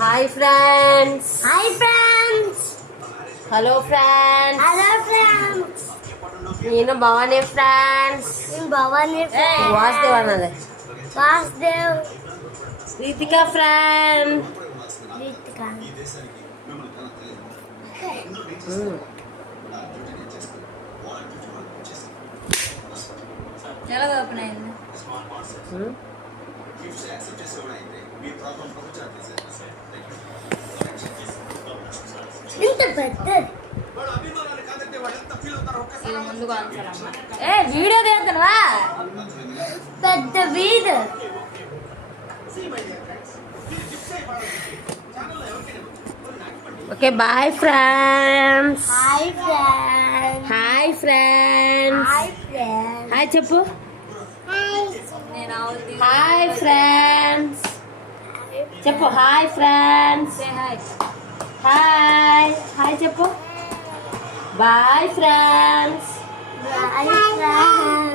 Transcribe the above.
Hi friends. Hello friends. నేను Bhavani friends. Vasudev అన్నది. Ritika friend. ఎలా ఓపెన్ అయింది? ముందుకు వీడియో తీస్తున్నావా? పెద్ద వీడు. Okay bye friends. Hi friends. Hi చెప్పు. హాయ్ ఫ్రెండ్స్ చెప్పు. Hi friends. హాయ్ చెప్పు. Bye friends. Bye friends.